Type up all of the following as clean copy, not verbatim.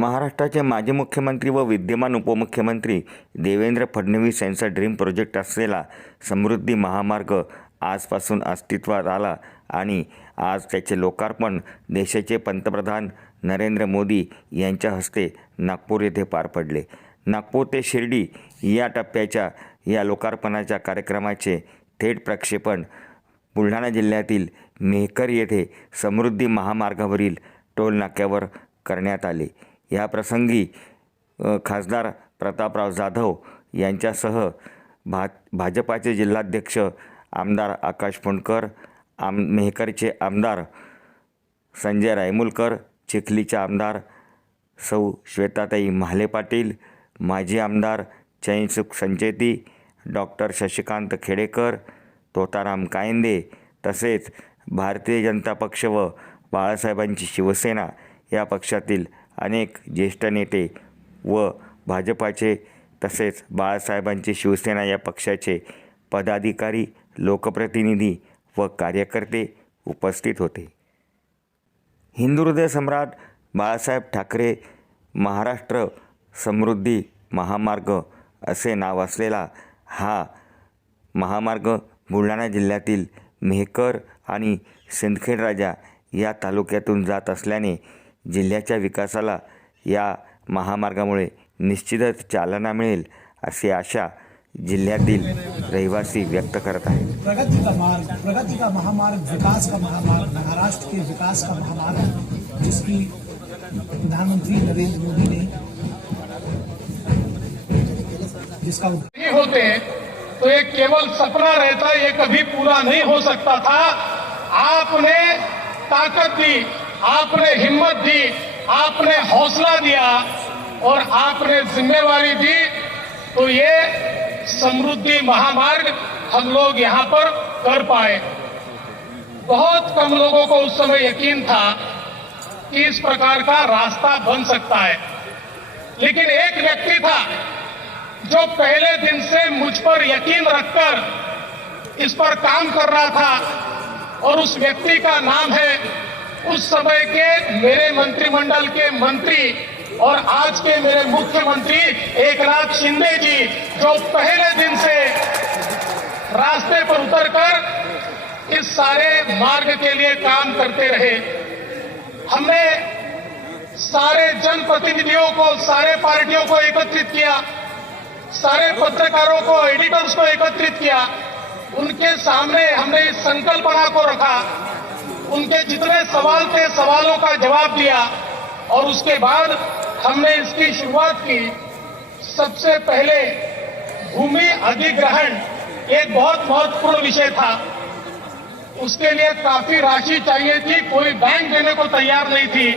महाराष्ट्राचे माजी मुख्यमंत्री व विद्यमान उपमुख्यमंत्री देवेंद्र फडणवीस यांचा ड्रीम प्रोजेक्ट असलेला समृद्धी महामार्ग आजपासून अस्तित्वात आला आणि आज त्याचे लोकार्पण देशाचे पंतप्रधान नरेंद्र मोदी यांच्या हस्ते नागपूर येथे पार पडले। नागपूर ते शिर्डी या टप्प्याच्या या लोकार्पणाच्या कार्यक्रमाचे थेट प्रक्षेपण बुलढाणा जिल्ह्यातील मेहकर येथे समृद्धी महामार्गावरील टोल नाक्यावर करण्यात आले। या प्रसंगी खासदार प्रतापराव जाधव यांच्यासह भाजपाचे जिल्हाध्यक्ष आमदार आकाश फुंडकर, मेहकरचे आमदार संजय रायमुलकर, चिखलीचे आमदार सौ श्वेताताई महाले पाटील, माजी आमदार चैनसुख संचेती, डॉक्टर शशिकांत खेडेकर, तोताराम कायंदे तसेच भारतीय जनता पक्ष व बाळासाहेबांची शिवसेना या पक्षातील अनेक ज्येष्ठ नेते व भाजपाचे तसेच बाळासाहेबांची शिवसेना या पक्षाचे पदाधिकारी, लोकप्रतिनिधी व कार्यकर्ते उपस्थित होते। हिंदू हृदय सम्राट बाळासाहेब ठाकरे महाराष्ट्र समृद्धी महामार्ग असे नाव असलेला हा महामार्ग बुलढाणा जिल्ह्यातील मेहकर आणि सिंदखेड राजा या तालुक्यातून जात असल्याने जिल्ह्याच्या विकासाला या महामार्गामुळे निश्चितच चालना मिळेल अशी आशा जिल्ह्यातील रहिवासी व्यक्त करत आहेत। प्रगति का महामार्ग, विकास का महामार्ग, महाराष्ट्र के विकास का महामार्ग, जिसकी प्रधानमंत्री नरेंद्र मोदी ने जिसका नहीं होते तो ये केवल सपना रहता, ये कभी पूरा नहीं हो सकता था। आपने ताकत दी, आपने हिम्मत दी, आपने हौसला दिया और आपने जिम्मेवारी दी, तो ये समृद्धि महामार्ग हम लोग यहां पर कर पाए। बहुत कम लोगों को उस समय यकीन था कि इस प्रकार का रास्ता बन सकता है, लेकिन एक व्यक्ति था जो पहले दिन से मुझ पर यकीन रखकर इस पर काम कर रहा था और उस व्यक्ति का नाम है उस समय के मेरे मंत्रिमंडल के मंत्री और आज के मेरे मुख्यमंत्री एकनाथ शिंदे जी, जो पहले दिन से रास्ते पर उतरकर इस सारे मार्ग के लिए काम करते रहे। हमने सारे जनप्रतिनिधियों को, सारे पार्टियों को एकत्रित किया, सारे पत्रकारों को, एडिटर्स को एकत्रित किया, उनके सामने हमने इस संकल्पना को रखा, उनके जितने सवाल थे सवालों का जवाब दिया और उसके बाद हमने इसकी शुरुआत की। सबसे पहले भूमि अधिग्रहण एक बहुत महत्वपूर्ण विषय था, उसके लिए काफी राशि चाहिए थी, कोई बैंक देने को तैयार नहीं थी।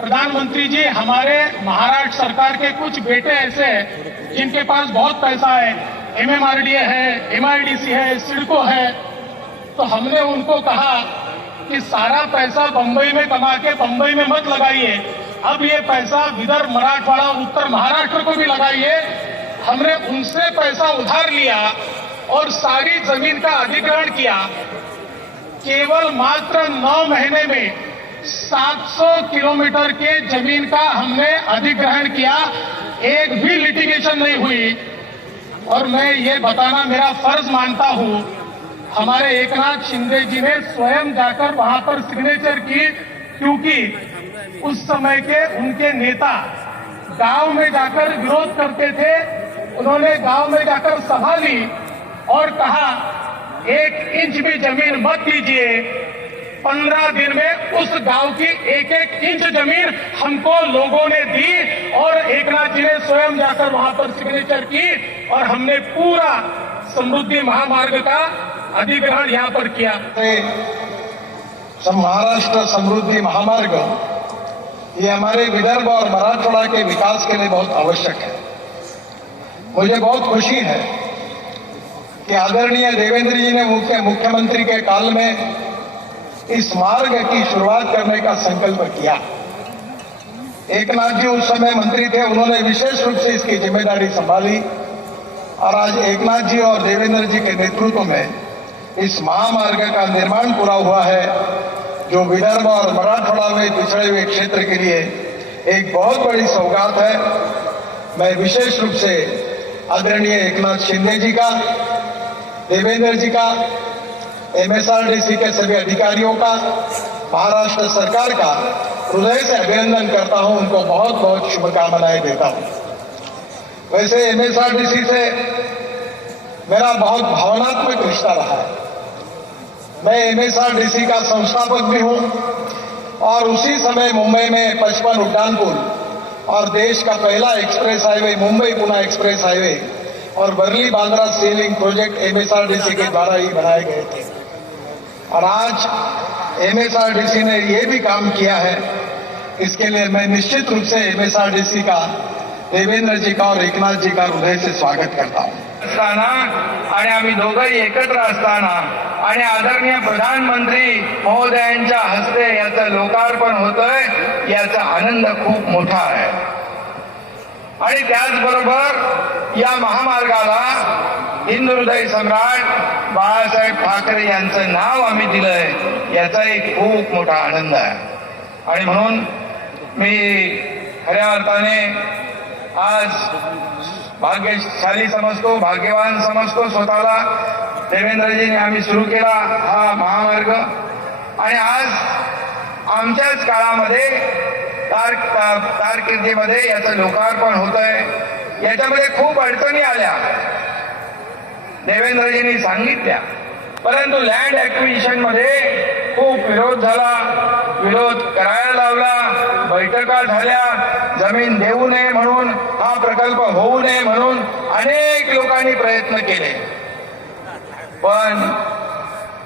प्रधानमंत्री जी, हमारे महाराष्ट्र सरकार के कुछ बेटे ऐसे हैं जिनके पास बहुत पैसा है, MMRDA है, MIDC है, सिडको है, तो हमने उनको कहा कि सारा पैसा बंबई में कमा के बंबई में मत लगाइए, अब ये पैसा विदर्भ, मराठवाड़ा, उत्तर महाराष्ट्र को भी लगाइए। हमने उनसे पैसा उधार लिया और सारी जमीन का अधिग्रहण किया। केवल मात्र 9 महीने में 700 किलोमीटर के जमीन का हमने अधिग्रहण किया, एक भी लिटिगेशन नहीं हुई। और मैं ये बताना मेरा फर्ज मानता हूं, हमारे एकनाथ शिंदे जी ने स्वयं जाकर वहां पर सिग्नेचर की, क्योंकि उस समय के उनके नेता गांव में जाकर विरोध करते थे। उन्होंने गांव में जाकर सभा ली और कहा 1 इंच भी जमीन मत दीजिए। 15 दिन में उस गांव की 1-1 इंच जमीन हमको लोगों ने दी और एकनाथ जी ने स्वयं जाकर वहां पर सिग्नेचर की और हमने पूरा समृद्धि महामार्ग का अधिग्रहण यहां पर किया। महाराष्ट्र समृद्धि महामार्ग ये हमारे विदर्भ और मराठवाड़ा के विकास के लिए बहुत आवश्यक है। मुझे बहुत खुशी है कि आदरणीय देवेंद्र जी ने मुख्यमंत्री के काल में इस मार्ग की शुरुआत करने का संकल्प किया। एकनाथ जी उस समय मंत्री थे, उन्होंने विशेष रूप से इसकी जिम्मेदारी संभाली और आज एकनाथ जी और देवेंद्र जी के नेतृत्व में इस महामार्ग का निर्माण पूरा हुआ है, जो विदर्भ और मराठवाड़ा में पिछड़े हुए क्षेत्र के लिए एक बहुत बड़ी सौगात है। मैं विशेष रूप से आदरणीय एकनाथ शिंदे जी का, देवेंद्र जी का, MSRDC के सभी अधिकारियों का, महाराष्ट्र सरकार का हृदय से अभिनंदन करता हूं, उनको बहुत बहुत शुभकामनाएं देता हूं। वैसे MSRDC से मेरा बहुत भावनात्मक रिश्ता रहा है। मैं MSRDC का संस्थापक भी हूं और उसी समय मुंबई में 55 उड्डान पुल और देश का पहला express highway Mumbai Pune express highway और वर्ली बांद्रा सी लिंक प्रोजेक्ट MSRDC के द्वारा ही बनाए गए थे। और आज MSRDC ने ये भी काम किया है, इसके लिए मैं निश्चित रूप से MSRDC का, देवेंद्र जी का और एकनाथ जी का हृदय से स्वागत करता हूं। असताना आणि आम्ही दोघंही एकत्र असताना आणि आदरणीय प्रधानमंत्री महोदयांच्या हस्ते याचं लोकार्पण होतंय, याचा आनंद खूप मोठा आहे। आणि त्याचबरोबर या महामार्गाला हिंदू हृदय सम्राट बाळासाहेब ठाकरे यांचं नाव आम्ही दिलंय, याचा एक खूप मोठा आनंद आहे। आणि म्हणून मी खऱ्या अर्थाने आज भाग्यशाली समजतो, भाग्यवान समजतो स्वतःला। देवेंद्रजींनी आम्ही सुरू केला हा महामार्ग आणि आज आमच्याच काळामध्ये कारकिर्दीमध्ये याचं लोकार्पण होतंय। याच्यामध्ये खूप अडचणी आल्या, देवेंद्रजींनी सांगितल्या, परंतु लँड ऍक्विजिशन मध्ये खूप विरोध झाला, विरोध करायला लावला, बैठका झाल्या, जमीन देऊ नये म्हणून, हा प्रकल्प होऊ नये म्हणून अनेक लोकांनी प्रयत्न केले। पण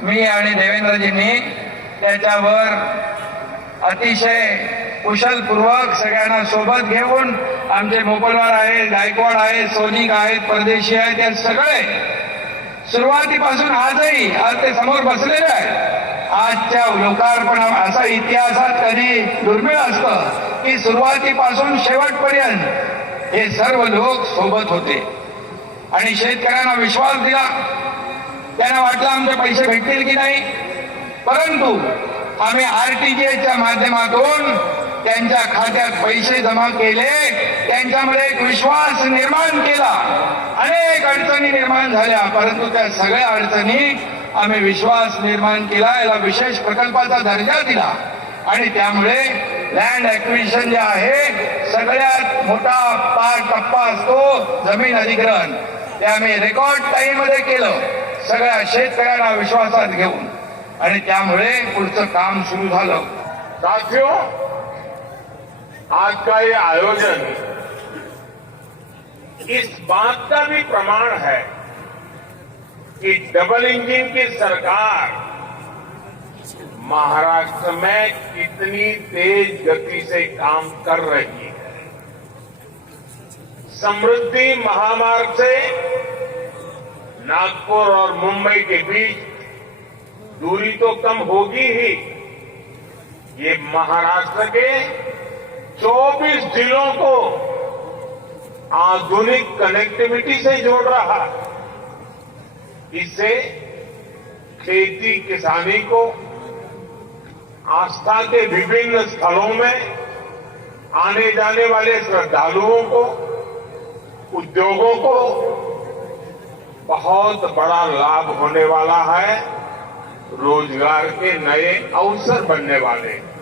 मी आणि देवेंद्रजींनी त्याच्यावर अतिशय कुशलपूर्वक सगळ्यांना सोबत घेऊन, आमचे मोपलवार आहेत, गायकवाड आहेत, सोनिक आहेत, परदेशी आहेत, या सगळे सुरुवातीपासून आजही, आज ते समोर बसलेले आहेत, आजच्या लोकार्पण असा इतिहासात कधी दुर्मिळ असतं की सुरुवातीपासून शेवटपर्यंत हे सर्व लोक सोबत होते आणि शेतकऱ्यांना विश्वास दिला। त्यांना वाटलं आमचे पैसे भेटतील की नाही, परंतु आम्ही RTGSच्या माध्यमातून त्यांच्या खात्यात पैसे जमा केले, त्यांच्यामध्ये एक विश्वास निर्माण केला। अनेक अडचणी निर्माण झाल्या, परंतु त्या सगळ्या अडचणी आम्ही विश्वास निर्माण केला, याला विशेष प्रकल्पाचा दर्जा दिला आणि त्यामुळे लँड ऍक्विजिशन जे आहे सगळ्यात मोठा टप्पा असतो जमीन अधिग्रहण, ते आम्ही रेकॉर्ड टाइम मध्ये केलं, सगळ्या शेतकऱ्यांना विश्वासात घेऊन, आणि त्यामुळे पुढचं काम सुरू झालं। साथियों, आज का ये आयोजन इस बात का भी प्रमाण है कि डबल इंजन की सरकार महाराष्ट्र में कितनी तेज गति से काम कर रही है। समृद्धि महामार्ग से नागपुर और मुंबई के बीच दूरी तो कम होगी ही, ये महाराष्ट्र के 24 जिलों को आधुनिक कनेक्टिविटी से जोड़ रहा है। इससे खेती किसानी को, आस्था के विभिन्न स्थलों में आने जाने वाले श्रद्धालुओं को, उद्योगों को बहुत बड़ा लाभ होने वाला है, रोजगार के नए अवसर बनने वाले हैं।